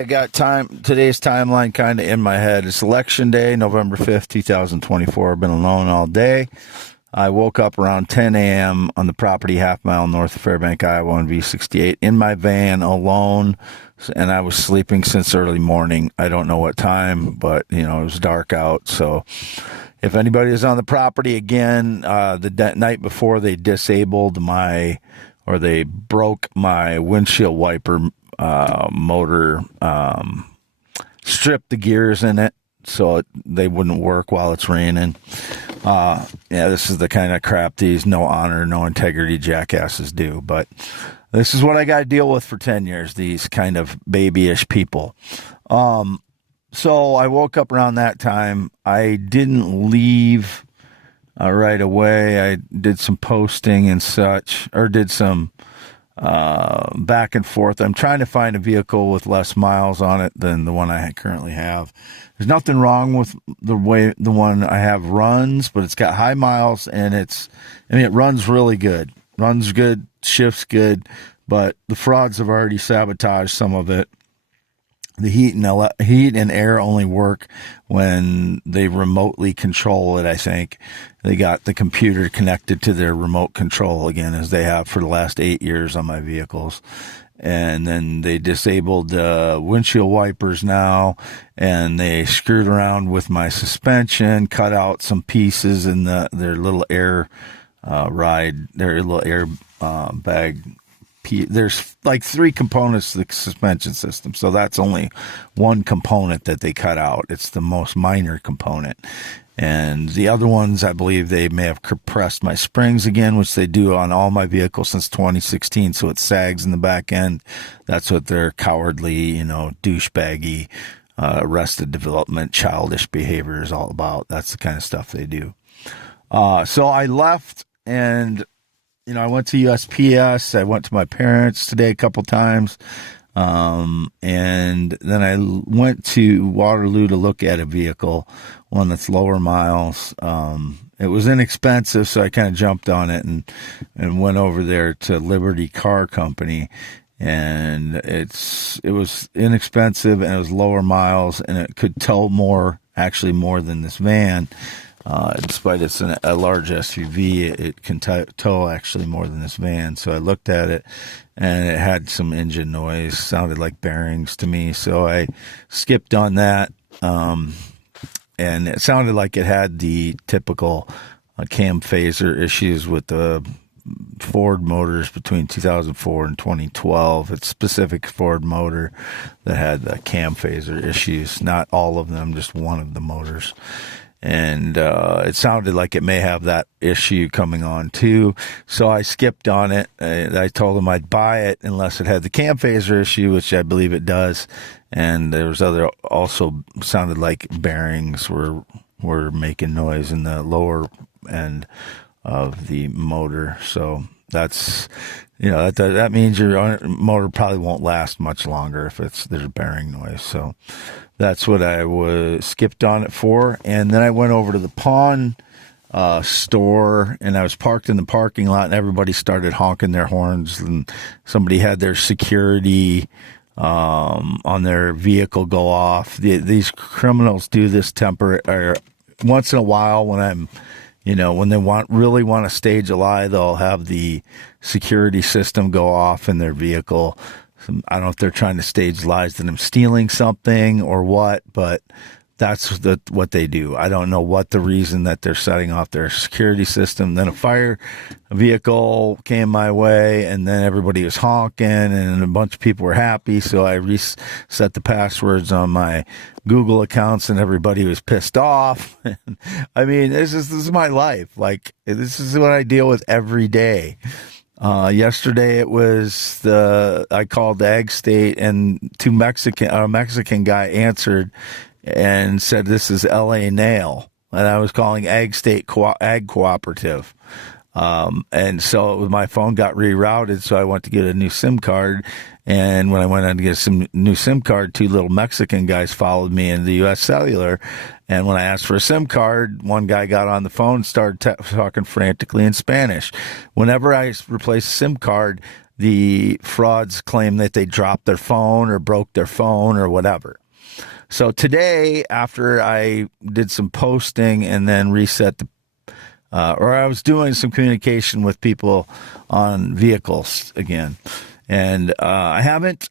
I got today's timeline kind of in my head. It's election day, November 5th, 2024. I've been alone all day. I woke up around 10 a.m. on the property half mile north of Fairbank, Iowa on V68 in my van alone. And I was sleeping since early morning. I don't know what time, but it was dark out. So if anybody is on the property again, the night before they they broke my windshield wiper motor, stripped the gears in it so they wouldn't work while it's raining. This is the kind of crap these no honor, no integrity jackasses do. But this is what I got to deal with for 10 years, these kind of babyish people. So I woke up around that time. I didn't leave right away. I did some posting and such, or did some back and forth. I'm trying to find a vehicle with less miles on it than the one I currently have. There's nothing wrong with the way the one I have runs, but it's got high miles and it runs really good. Runs good, shifts good, but the frauds have already sabotaged some of it. The heat and air only work when they remotely control it, I think. They got the computer connected to their remote control again, as they have for the last 8 years on my vehicles. And then they disabled windshield wipers now, and they screwed around with my suspension, cut out some pieces in their little air bag. There's like 3 components to the suspension system, so that's only one component that they cut out. It's the most minor component. And the other ones, I believe they may have compressed my springs again, which they do on all my vehicles since 2016, so it sags in the back end. That's what their cowardly, douchebaggy, arrested development, childish behavior is all about. That's the kind of stuff they do. So I left and I went to USPS. I went to my parents today a couple times. And then I went to Waterloo to look at a vehicle, one that's lower miles. It was inexpensive, so I kind of jumped on it and went over there to Liberty Car Company. And it was inexpensive and it was lower miles and it could tow more than this van. Despite it's a large SUV, it can tow actually more than this van. So I looked at it, and it had some engine noise, sounded like bearings to me. So I skipped on that, and it sounded like it had the typical cam phaser issues with the Ford motors between 2004 and 2012. It's specific Ford motor that had the cam phaser issues. Not all of them, just one of the motors. And it sounded like it may have that issue coming on too. So I skipped on it. I told them I'd buy it unless it had the cam phaser issue, which I believe it does. And there was also sounded like bearings were making noise in the lower end of the motor. So that's, that means your motor probably won't last much longer if there's a bearing noise. So that's what I was skipped on it for. And then I went over to the pawn store, and I was parked in the parking lot, and everybody started honking their horns, and somebody had their security on their vehicle go off. These criminals do this once in a while when I'm when they really want to stage a lie, they'll have the security system go off in their vehicle. I don't know if they're trying to stage lies that I'm stealing something or what, but that's what they do. I don't know what the reason that they're setting off their security system. Then a fire vehicle came my way, and then everybody was honking, and a bunch of people were happy. So I reset the passwords on my Google accounts, and everybody was pissed off. I mean, this is my life. Like, this is what I deal with every day. Yesterday it was I called the Ag State, and a Mexican guy answered and said, "This is LA Nail." And I was calling Ag State Ag Cooperative. And so my phone got rerouted. So I went to get a new SIM card. And when I went on to get some new SIM card, 2 little Mexican guys followed me into the U.S. Cellular. And when I asked for a SIM card, one guy got on the phone and started talking frantically in Spanish. Whenever I replace a SIM card, the frauds claim that they dropped their phone or broke their phone or whatever. So today, after I did some posting and then reset or I was doing some communication with people on vehicles again, and I haven't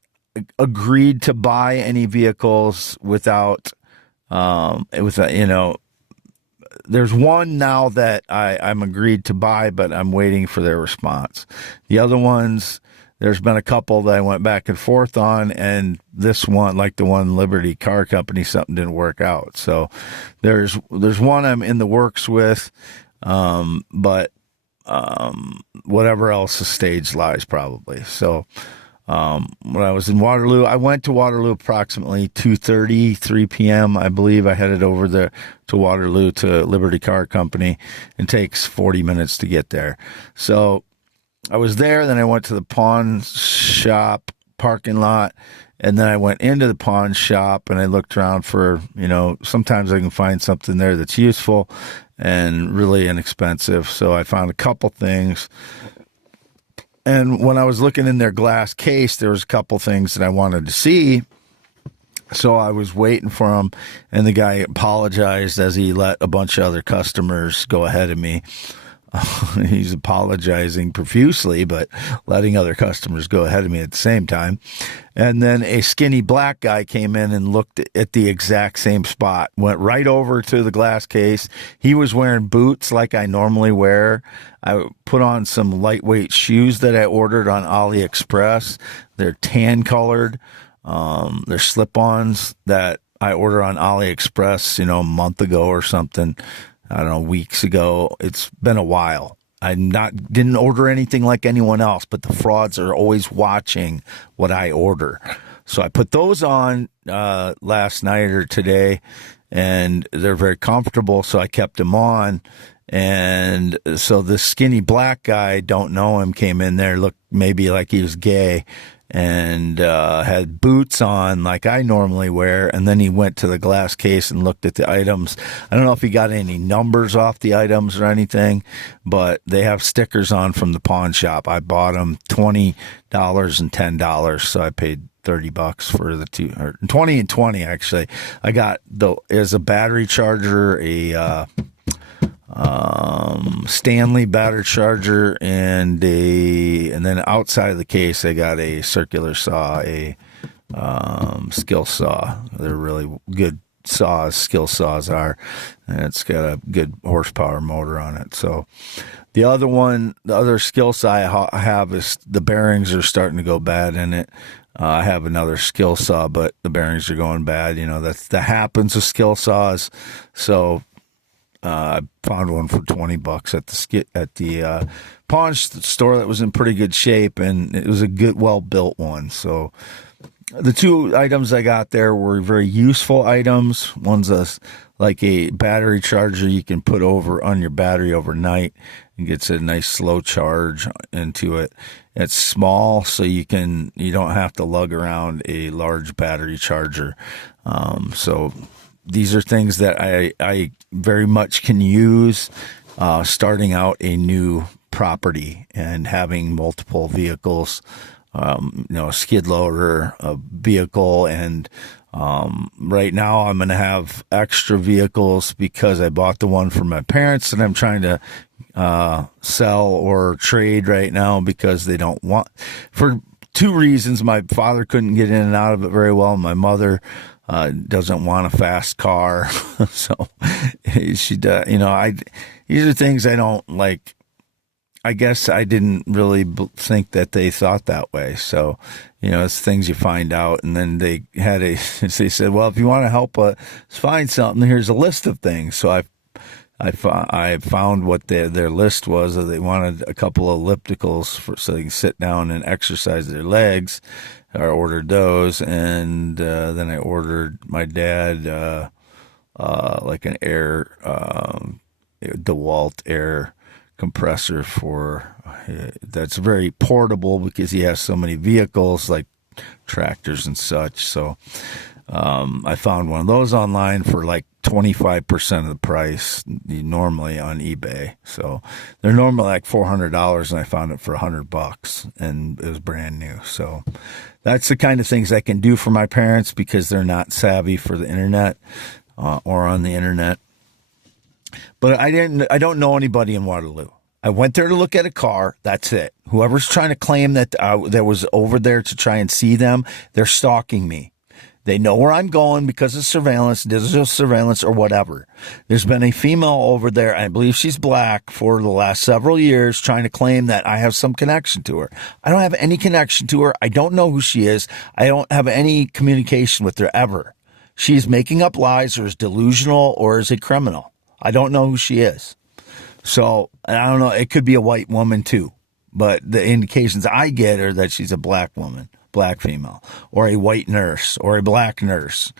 agreed to buy any vehicles without, there's one now that I'm agreed to buy, but I'm waiting for their response. The other ones, there's been a couple that I went back and forth on, and this one, like the one Liberty Car Company, something didn't work out. So there's one I'm in the works with, but whatever else the stage lies probably. So when I was in Waterloo, I went to Waterloo approximately 2:30, 3 p.m. I believe I headed over there to Waterloo to Liberty Car Company. It takes 40 minutes to get there. So I was there, then I went to the pawn shop parking lot, and then I went into the pawn shop and I looked around for, sometimes I can find something there that's useful and really inexpensive. So I found a couple things. And when I was looking in their glass case, there was a couple things that I wanted to see. So I was waiting for him, and the guy apologized as he let a bunch of other customers go ahead of me. He's apologizing profusely, but letting other customers go ahead of me at the same time. And then a skinny black guy came in and looked at the exact same spot, went right over to the glass case. He was wearing boots like I normally wear. I put on some lightweight shoes that I ordered on AliExpress. They're tan colored. They're slip-ons that I ordered on AliExpress, a month ago or something. I don't know, weeks ago. It's been a while. I didn't order anything like anyone else, but the frauds are always watching what I order. So I put those on last night or today, and they're very comfortable, so I kept them on. And so this skinny black guy, don't know him, came in there, looked maybe like he was gay, and had boots on like I normally wear. And then he went to the glass case and looked at the items. I don't know if he got any numbers off the items or anything, but they have stickers on from the pawn shop. I bought them $20 and $10, so I paid $30 for the two, or 20 and 20 actually. I got as a battery charger, a Stanley battery charger, and then outside of the case I got a circular saw, a skill saw. They're really good saws, skill saws are, and it's got a good horsepower motor on it. So the other skill saw I have is the bearings are starting to go bad in it. I have another skill saw, but the bearings are going bad. That happens with skill saws. So I found one for $20 at the pawn store that was in pretty good shape, and it was a good, well-built one. So the two items I got there were very useful items. One's like a battery charger you can put on your battery overnight and gets a nice slow charge into it. It's small, so you don't have to lug around a large battery charger. So these are things that I very much can use starting out a new property and having multiple vehicles, a skid loader, a vehicle, and right now I'm going to have extra vehicles because I bought the one for my parents and I'm trying to sell or trade right now because they don't want, for two reasons. My father couldn't get in and out of it very well. My mother doesn't want a fast car. So she does, these are things I don't like. I guess I didn't really think that they thought that way. So, it's things you find out. And then they said, well, if you want to help us find something, here's a list of things. So I found what their list was. They wanted a couple of ellipticals so they can sit down and exercise their legs. I ordered those, and then I ordered my dad like an DeWalt air compressor that's very portable because he has so many vehicles like tractors and such. So I found one of those online for like 25% of the price normally on eBay. So they're normally like $400, and I found it for $100, and it was brand new. So that's the kind of things I can do for my parents because they're not savvy for the internet or on the internet. But I don't know anybody in Waterloo. I went there to look at a car. That's it. Whoever's trying to claim that that was over there to try and see them, they're stalking me. They know where I'm going because of surveillance, digital surveillance, or whatever. There's been a female over there, I believe she's black, for the last several years trying to claim that I have some connection to her. I don't have any connection to her. I don't know who she is. I don't have any communication with her ever. She's making up lies, or is delusional, or is a criminal. I don't know who she is. So, I don't know, it could be a white woman too. But the indications I get are that she's a black woman, black female, or a white nurse, or a black nurse.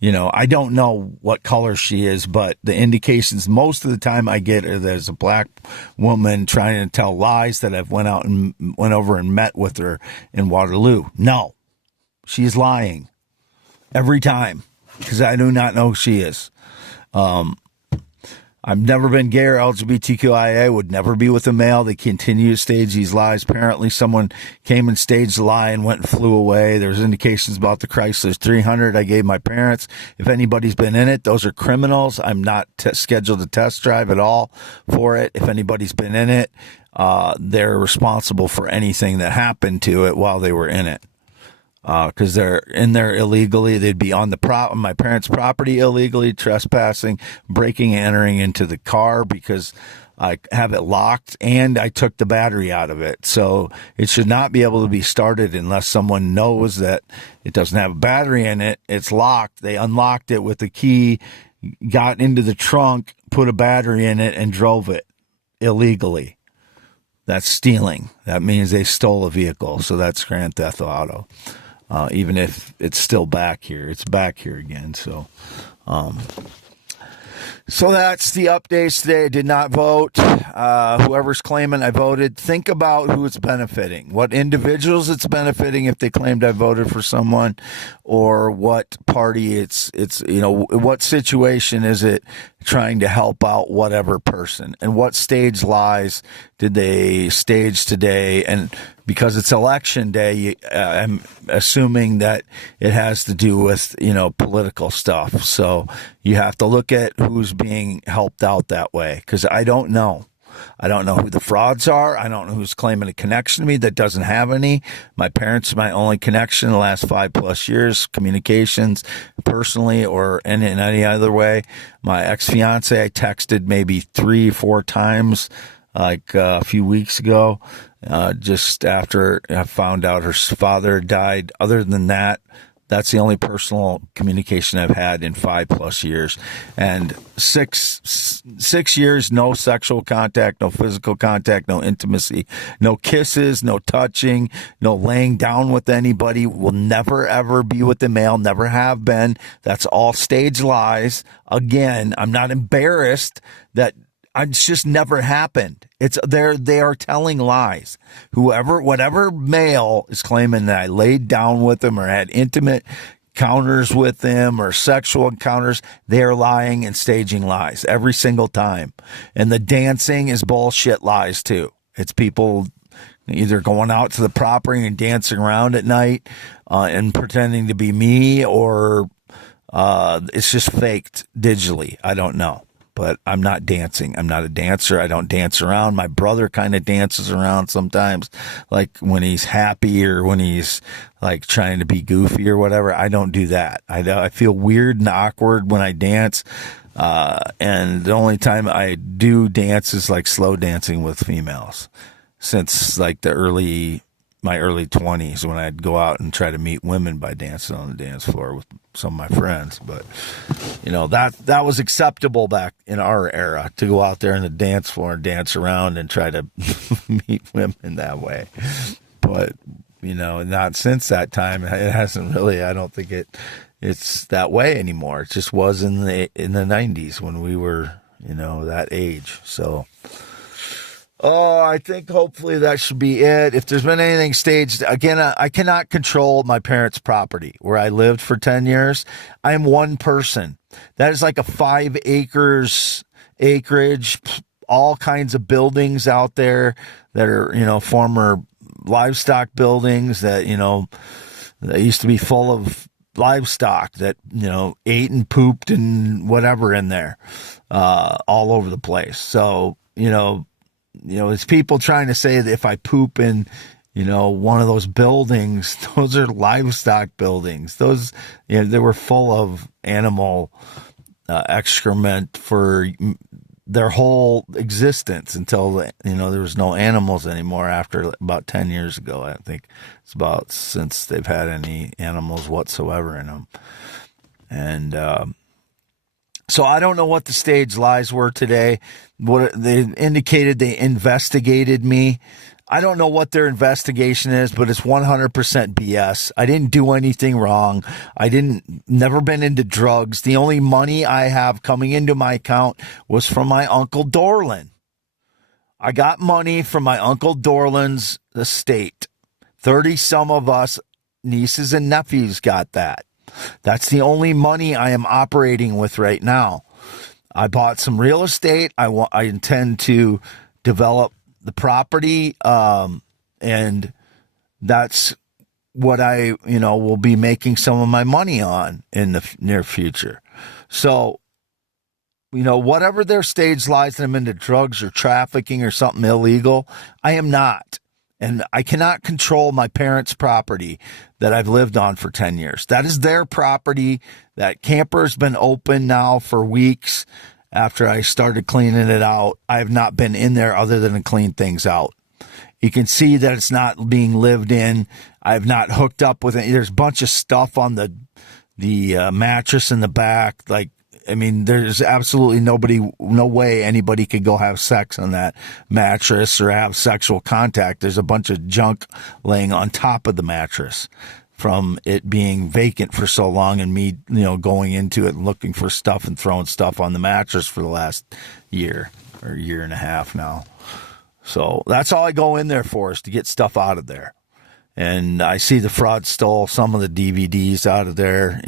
You know, I don't know what color she is, but the indications most of the time I get are there's a black woman trying to tell lies that I've went over and met with her in Waterloo. No, she's lying every time because I do not know who she is. I've never been gay or LGBTQIA, would never be with a male. They continue to stage these lies. Apparently someone came and staged the lie and went and flew away. There's indications about the Chrysler 300 I gave my parents. If anybody's been in it, those are criminals. I'm not scheduled to test drive at all for it. If anybody's been in it, they're responsible for anything that happened to it while they were in it. Because they're in there illegally. They'd be on my parents' property illegally, trespassing, breaking and entering into the car because I have it locked and I took the battery out of it. So it should not be able to be started unless someone knows that it doesn't have a battery in it. It's locked. They unlocked it with a key, got into the trunk, put a battery in it, and drove it illegally. That's stealing. That means they stole a vehicle. So that's Grand Theft Auto. Even if it's still back here, it's back here again. So that's the updates today. I did not vote. Whoever's claiming I voted, think about who it's benefiting, what individuals it's benefiting if they claimed I voted for someone, or what party it's what situation is it trying to help out whatever person, and what stage lies did they stage today. And because it's election day, I'm assuming that it has to do with, political stuff. So you have to look at who's being helped out that way, because I don't know. I don't know who the frauds are. I don't know who's claiming a connection to me that doesn't have any. My parents are my only connection in the last 5+ years, communications, personally or in any other way. My ex-fiance, I texted maybe 3-4 times, like a few weeks ago, just after I found out her father died. Other than that, that's the only personal communication I've had in 5+ years. And six years, no sexual contact, no physical contact, no intimacy, no kisses, no touching, no laying down with anybody. Will never, ever be with a male, never have been. That's all stage lies. Again, I'm not embarrassed that it's just never happened. They are telling lies. Whatever male is claiming that I laid down with them or had intimate encounters with them or sexual encounters, they are lying and staging lies every single time. And the dancing is bullshit lies too. It's people either going out to the property and dancing around at night and pretending to be me, or it's just faked digitally. I don't know. But I'm not dancing. I'm not a dancer. I don't dance around. My brother kind of dances around sometimes, like when he's happy or when he's like trying to be goofy or whatever. I don't do that. I feel weird and awkward when I dance. And the only time I do dance is like slow dancing with females, since like my early 20s, when I'd go out and try to meet women by dancing on the dance floor with some of my friends. But that was acceptable back in our era, to go out there on the dance floor and dance around and try to meet women that way. But not since that time. It hasn't really. I don't think it's that way anymore. It just was in the 90s when we were that age. So Oh, I think hopefully that should be it. If there's been anything staged, again, I cannot control my parents' property where I lived for 10 years. I am one person. That is like a 5 acres acreage, all kinds of buildings out there that are, former livestock buildings that, that used to be full of livestock that, ate and pooped and whatever in there, all over the place. So, it's people trying to say that if I poop in, one of those buildings, those are livestock buildings. Those, they were full of animal excrement for their whole existence until, there was no animals anymore after about 10 years ago. I think it's about since they've had any animals whatsoever in them. And, so I don't know what the stage lies were today. What they indicated, they investigated me. I don't know what their investigation is, but it's 100% BS. I didn't do anything wrong. Never been into drugs. The only money I have coming into my account was from my Uncle Dorlin. I got money from my Uncle Dorlin's estate. 30 some of us nieces and nephews got that. That's the only money I am operating with right now. I bought some real estate. I intend to develop the property, and that's what I, will be making some of my money on in the near future. So, whatever their stage lies them into drugs or trafficking or something illegal, I am not. And I cannot control my parents' property that I've lived on for 10 years. That is their property. That camper has been open now for weeks after I started cleaning it out. I have not been in there other than to clean things out. You can see that it's not being lived in. I have not hooked up with it. There's a bunch of stuff on the mattress in the back, there's absolutely no way anybody could go have sex on that mattress or have sexual contact. There's a bunch of junk laying on top of the mattress from it being vacant for so long and me, going into it and looking for stuff and throwing stuff on the mattress for the last year or year and a half now. So that's all I go in there for, is to get stuff out of there. And I see the fraud stole some of the DVDs out of there,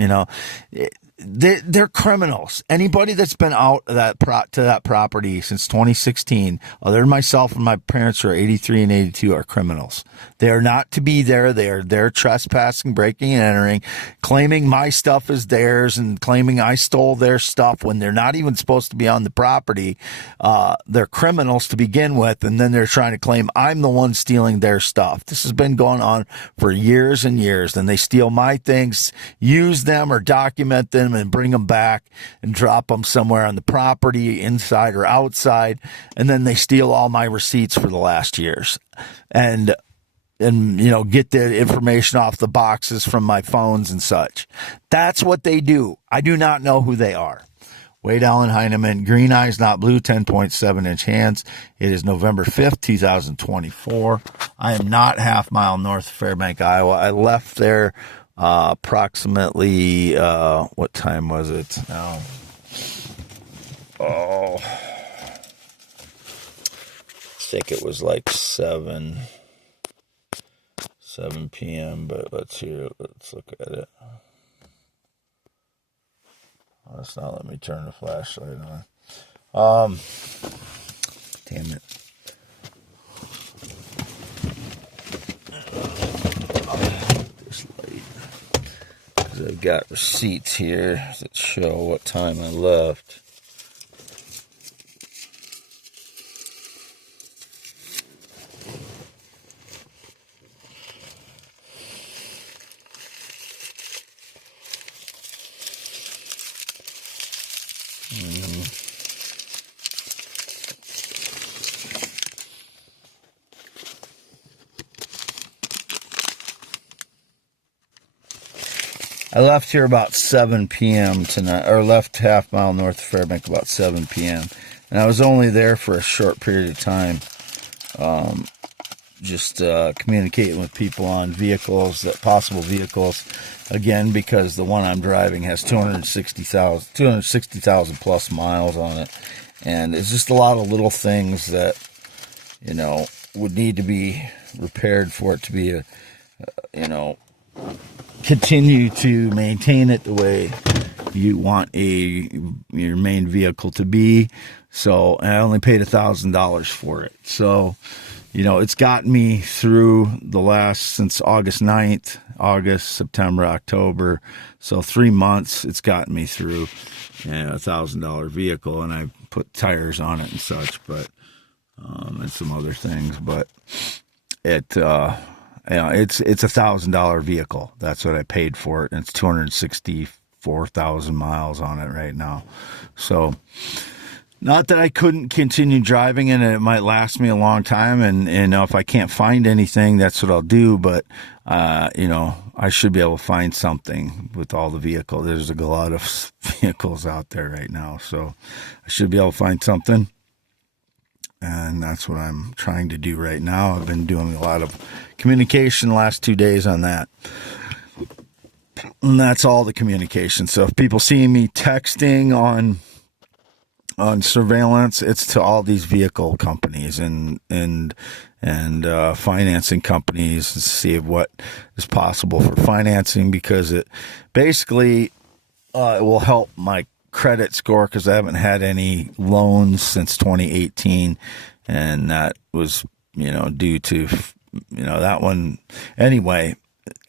They're criminals. Anybody that's been out to that property since 2016, other than myself and my parents who are 83 and 82, are criminals. They are not to be there. They are there trespassing, breaking and entering, claiming my stuff is theirs and claiming I stole their stuff when they're not even supposed to be on the property. They're criminals to begin with, and then they're trying to claim I'm the one stealing their stuff. This has been going on for years and years. Then they steal my things, use them or document them, and bring them back and drop them somewhere on the property, inside or outside, and then they steal all my receipts for the last years and get the information off the boxes from my phones and such. That's what they do. I do not know who they are. Wade Allen Heineman, Green Eyes Not Blue, 10.7-inch hands. It is November 5th, 2024. I am not half mile north of Fairbank, Iowa. I left there approximately, what time was it now? I think it was like 7 p.m., but let's look at it. Oh, it's not letting me turn the flashlight on. Damn it. I've got receipts here that show what time I left. I left here about 7 p.m. tonight, or left half mile north of Fairbank about 7 p.m. And I was only there for a short period of time, just communicating with people on vehicles, possible vehicles, again, because the one I'm driving has 260,000 plus miles on it. And it's just a lot of little things that would need to be repaired for it to be continue to maintain it the way you want your main vehicle to be. So I only paid $1,000 for it. So, it's gotten me through since August 9th, August, September, October. So 3 months it's gotten me through a $1,000 vehicle, and I put tires on it and such, but, and some other things, but it's a $1,000 vehicle. That's what I paid for it. And it's 264,000 miles on it right now. So, not that I couldn't continue driving it, and it might last me a long time. And if I can't find anything, that's what I'll do. But, I should be able to find something with all the vehicles. There's a lot of vehicles out there right now. So I should be able to find something. And that's what I'm trying to do right now. I've been doing a lot of communication the last 2 days on that. And that's all the communication. So if people see me texting on surveillance, it's to all these vehicle companies and financing companies to see what is possible for financing, because it basically it will help my credit score, because I haven't had any loans since 2018, and that was due to that one. Anyway,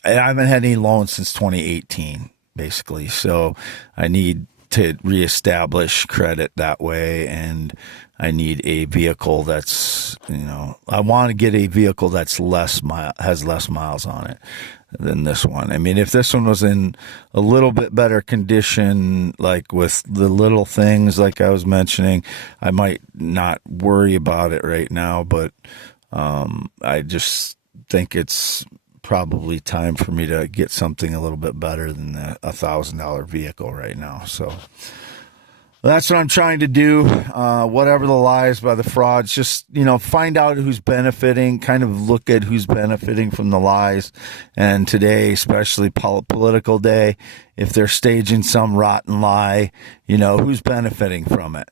I haven't had any loans since 2018 basically, so I need to reestablish credit that way, and I need a vehicle that's I want to get a vehicle that's has less miles on it than this one. I mean, if this one was in a little bit better condition, like with the little things like I was mentioning, I might not worry about it right now, but I just think it's probably time for me to get something a little bit better than a $1,000 vehicle right now. So that's what I'm trying to do. Whatever the lies by the frauds, just, find out who's benefiting, kind of look at who's benefiting from the lies. And today, especially political day, if they're staging some rotten lie, who's benefiting from it.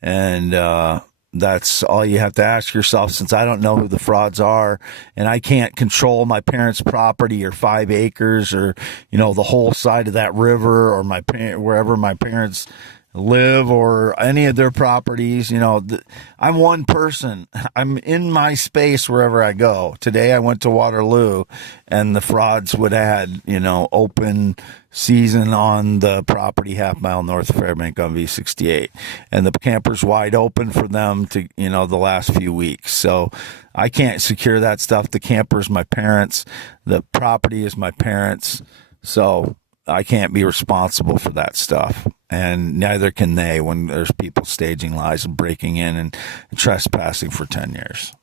And, that's all you have to ask yourself, since I don't know who the frauds are, and I can't control my parents' property or 5 acres or, the whole side of that river, or wherever my parents live, or any of their properties. I'm one person. I'm in my space wherever I go. Today I went to Waterloo, and the frauds would had, open season on the property half mile north of Fairbank on V68, and the camper's wide open for them to, the last few weeks. So I can't secure that stuff. The camper's my parents', the property is my parents', so I can't be responsible for that stuff, and neither can they when there's people staging lies and breaking in and trespassing for 10 years.